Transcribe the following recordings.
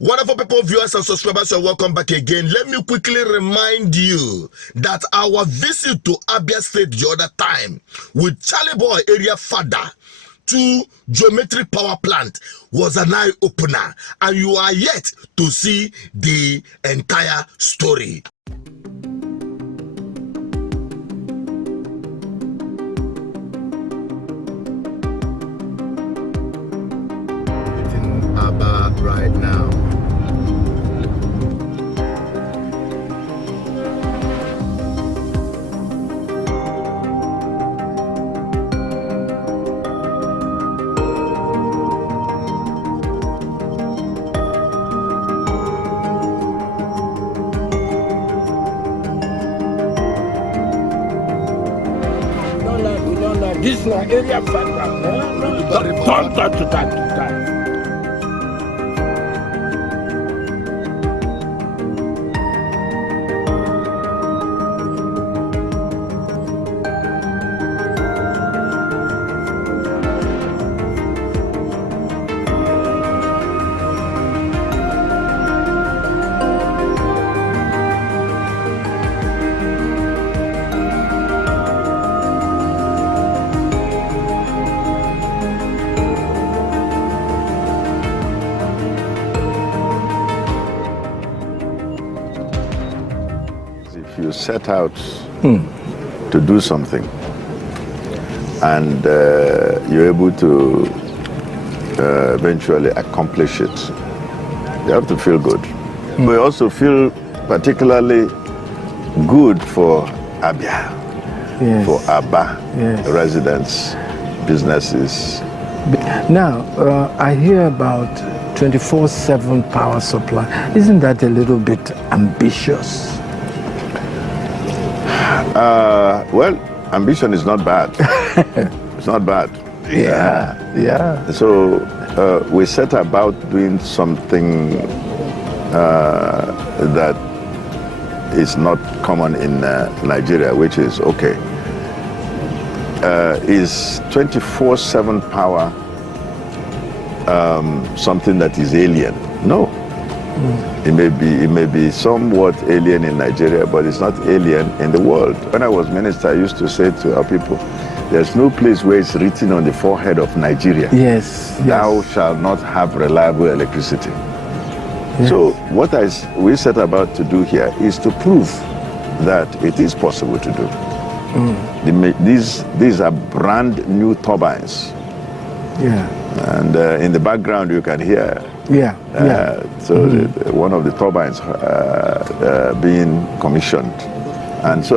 Wonderful people, viewers and subscribers, and welcome back again. Let me quickly remind you that our visit to Abia State the other time with Charlie Boy area father to geometric power plant was an eye-opener, and you are yet to see the entire story. In Aba right now. This is my area background. Don't touch that. If you set out to do something and you're able to eventually accomplish it, you have to feel good. We also feel particularly good for Abia, for Aba residents, businesses. Now, I hear about 24/7 power supply. Isn't that a little bit ambitious? Well, ambition is not bad. It's not bad. Yeah. So we set about doing something that is not common in Nigeria, which is okay. Is 24/7 power something that is alien? No. It may be somewhat alien in Nigeria, but it's not alien in the world. When I was minister, I used to say to our people, there's no place where it's written on the forehead of Nigeria, thou shalt not have reliable electricity. So what we set about to do here is to prove that it is possible to do. These are brand new turbines. And in the background you can hear one of the turbines being commissioned. And so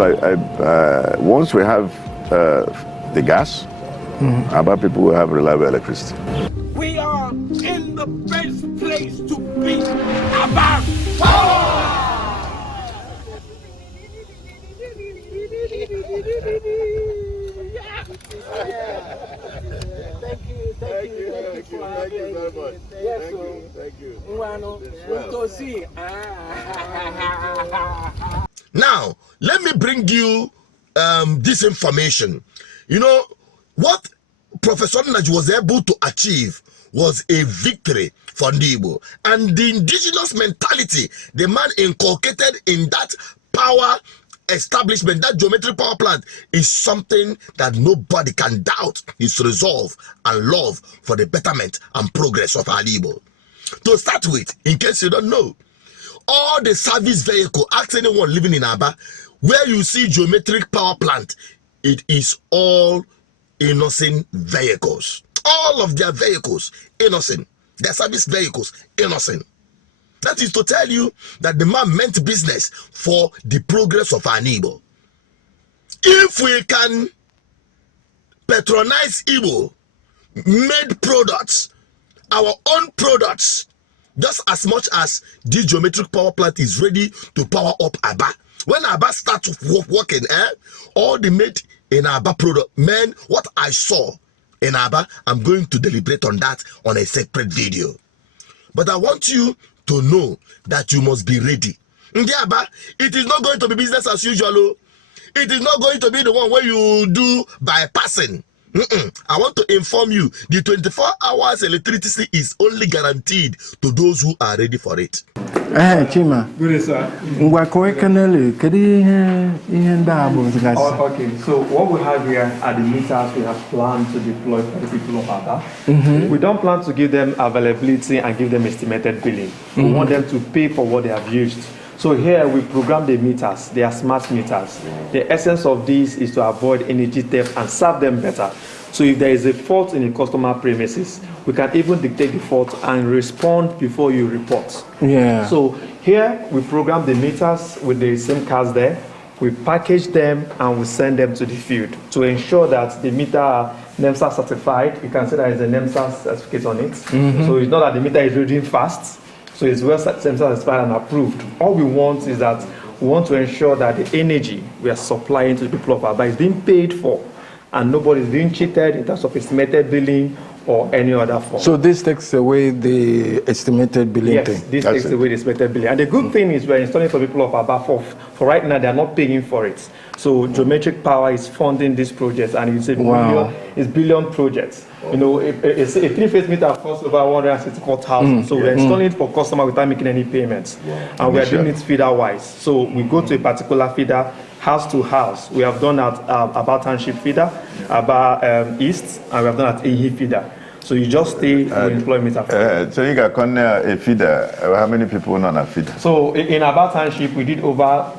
once we have the gas, Aba people will have reliable electricity. We are in the best place to be. Aba power! Thank you very much. Thank you. Now, let me bring you this information. You know, what Professor Naj was able to achieve was a victory for Igbo. And the indigenous mentality the man inculcated in that power establishment, that geometric power plant, is something that nobody can doubt his resolve and love for the betterment and progress of our Igbo. To start with, in case you don't know, all the service vehicle, ask anyone living in Aba, where you see geometric power plant, it is all innocent vehicles. All of their vehicles, innocent. Their service vehicles, innocent. That is to tell you that the man meant business for the progress of our Igbo. If we can patronize Igbo made products, our own products, just as much as the geometric power plant is ready to power up Aba. When Aba starts working, all the made in Aba product, man, what I saw in Aba, I'm going to deliberate on that on a separate video. But I want you to know that you must be ready. In Aba, it is not going to be business as usual. It is not going to be the one where you do by passing. I want to inform you, the 24 hours electricity is only guaranteed to those who are ready for it. Chima. Good, sir. Okay, so what we have here are the meters we have planned to deploy for the people of Aba. We don't plan to give them availability and give them estimated billing. We want them to pay for what they have used. So here we program the meters. They are smart meters. The essence of this is to avoid energy theft and serve them better. So if there is a fault in a customer premises, we can even dictate the fault and respond before you report. Yeah. So here we program the meters with the SIM cards there. We package them and we send them to the field to ensure that the meter are NEMSA certified. You can see there is a NEMSA certificate on it. So it's not that the meter is reading fast. So it's well certified and approved. All we want is that we want to ensure that the energy we are supplying to the people of Aba is being paid for and nobody is being cheated in terms of estimated billing or any other form. So this takes away the estimated billing thing? Yes, this takes away the estimated billing. And the good thing is we're installing for people of Aba for right now, they're not paying for it. So Geometric Power is funding this project and it's a billion projects. You know, a three-phase meter costs over 164,000. So we're installing it for customer without making any payments. And we're doing it feeder-wise. So we go to a particular feeder, house to house. We have done at Aba Township feeder, Aba East, and we have done at Ehi feeder. So you just stay with employment after. So you got a feeder. How many people on a feeder? So in Aba Township, we did over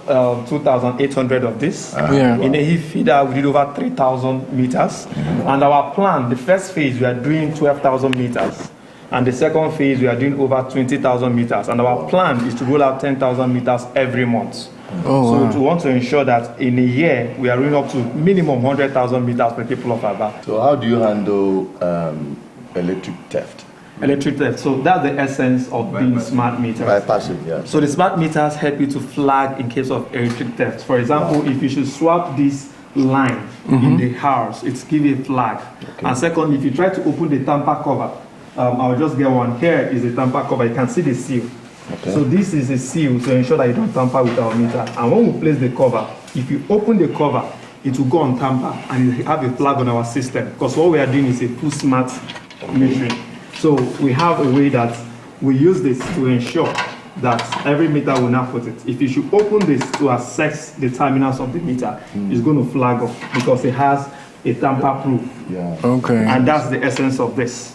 2,800 of this. In Ehi feeder, we did over 3,000 meters. And our plan, the first phase, we are doing 12,000 meters. And the second phase, we are doing over 20,000 meters. And our plan is to roll out 10,000 meters every month. So we want to ensure that in a year, we are rolling up to minimum 100,000 meters for people of Aba. So how do you handle electric theft? Electric theft. So that's the essence of being smart meters. Bypassing, yeah. So the smart meters help you to flag in case of electric theft. For example, if you should swap this line in the house, it's give you a flag. And second, if you try to open the tamper cover, I'll just get one. Here is the tamper cover. You can see the seal. So this is a seal to ensure that you don't tamper with our meter. And when we place the cover, if you open the cover, it will go on tamper and it have a flag on our system. Because what we are doing is a full smart metering. So we have a way that we use this to ensure that every meter will not put it. If you should open this to access the terminals of the meter, it's going to flag up because it has a tamper proof. And that's the essence of this.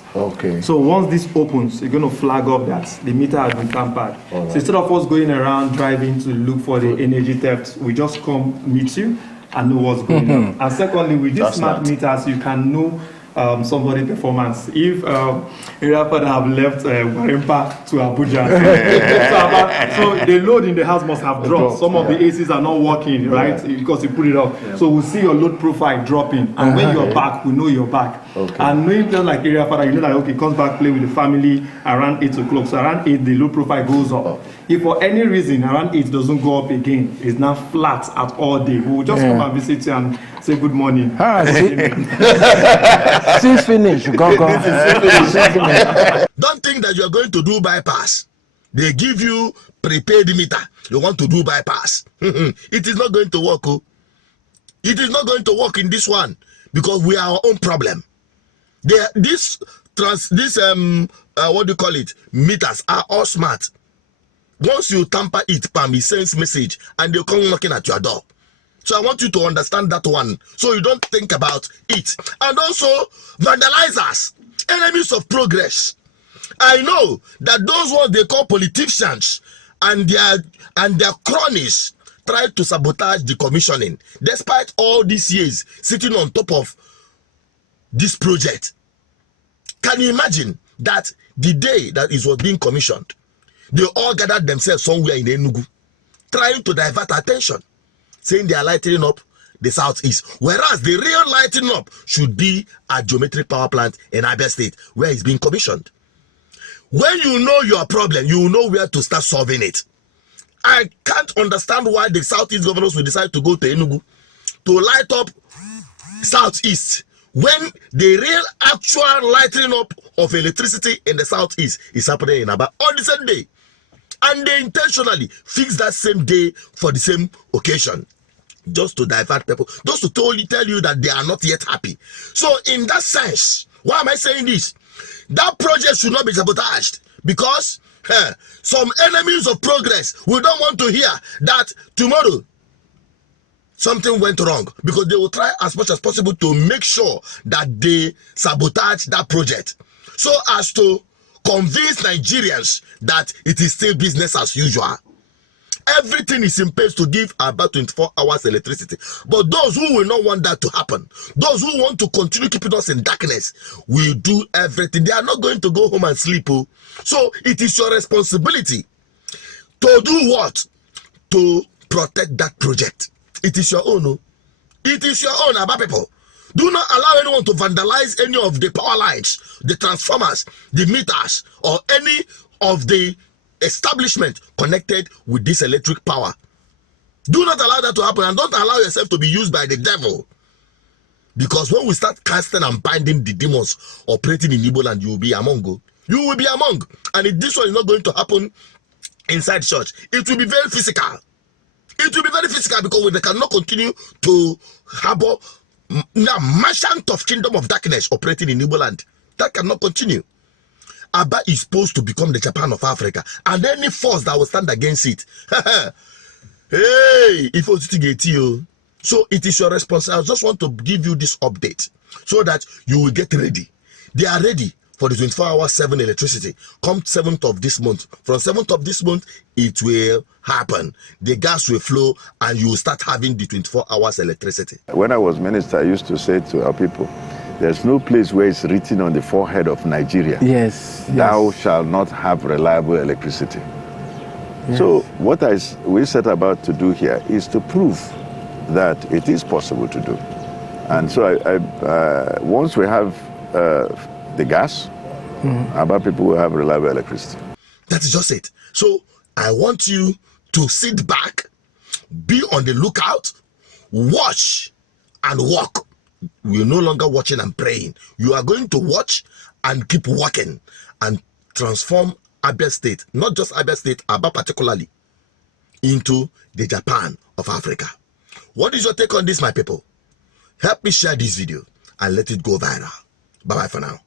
So once this opens, it's going to flag up that the meter has been tampered. So instead of us going around driving to look for the energy theft, we just come meet you and know what's going on. And secondly, with these smart meters, you can know somebody's performance. If Irapa have left Warimpa to Abuja, so the load in the house must have dropped. Some of the ACs are not working, right? Because you put it up. So we'll see your load profile dropping. And when you're back, we know you're back. And knowing just like Irapa, you know that, okay, comes back, play with the family around 8 o'clock. So around 8, the load profile goes up. If for any reason around 8 doesn't go up again, it's now flat at all day. We will just come and visit you and say good morning. Since finished, go. Don't think that you are going to do bypass. They give you prepaid meter. You want to do bypass. It is not going to work. Oh. It is not going to work in this one because we are our own problem. What do you call it? Meters are all smart. Once you tamper it, Pam, it sends message and they'll come knocking at your door. So I want you to understand that one, so you don't think about it. And also, vandalizers, enemies of progress. I know that those ones they call politicians and their cronies tried to sabotage the commissioning, despite all these years sitting on top of this project. Can you imagine that the day that it was being commissioned, they all gathered themselves somewhere in Enugu, trying to divert attention, saying they are lighting up the southeast, whereas the real lighting up should be at Geometric Power Plant in Abia State, where it's being commissioned. When you know your problem, you know where to start solving it. I can't understand why the southeast governors will decide to go to Enugu to light up southeast, when the real actual lighting up of electricity in the southeast is happening in Aba on the same day. And they intentionally fix that same day for the same occasion. just to divert people, just to tell you that they are not yet happy. So in that sense, why am I saying this? That project should not be sabotaged, because some enemies of progress, we don't want to hear that tomorrow something went wrong, because they will try as much as possible to make sure that they sabotage that project, so as to convince Nigerians that it is still business as usual. Everything is in place to give about 24 hours electricity. But those who will not want that to happen, those who want to continue keeping us in darkness, will do everything. They are not going to go home and sleep. Oh. So it is your responsibility to do what? To protect that project. It is your own. Oh. It is your own, Aba people. Do not allow anyone to vandalize any of the power lines, the transformers, the meters, or any of the establishment connected with this electric power. Do not allow that to happen, and don't allow yourself to be used by the devil. Because when we start casting and binding the demons operating in Igbo land, you will be among. You will be among. And if this one is not going to happen inside church, it will be very physical. It will be very physical, because they cannot continue to harbor now merchant of kingdom of darkness operating in Igbo land. That cannot continue. Aba is supposed to become the Japan of Africa, and any force that will stand against it, hey, if it's to get you. So it is your responsibility. I just want to give you this update so that you will get ready. They are ready for the 24/7 electricity. Come 7th of this month. From 7th of this month, it will happen. The gas will flow, and you will start having the 24 hours electricity. When I was minister, I used to say to our people, there's no place where it's written on the forehead of Nigeria, Yes. thou shalt not have reliable electricity. Yes. So what we set about to do here is to prove that it is possible to do. And so once we have the gas, Aba people will have reliable electricity. That is just it. So I want you to sit back, be on the lookout, watch and walk. We are no longer watching and praying. You are going to watch and keep working and transform Abia State, not just Abia State, Aba particularly, into the Japan of Africa. What is your take on this, my people? Help me share this video and let it go viral. Bye-bye for now.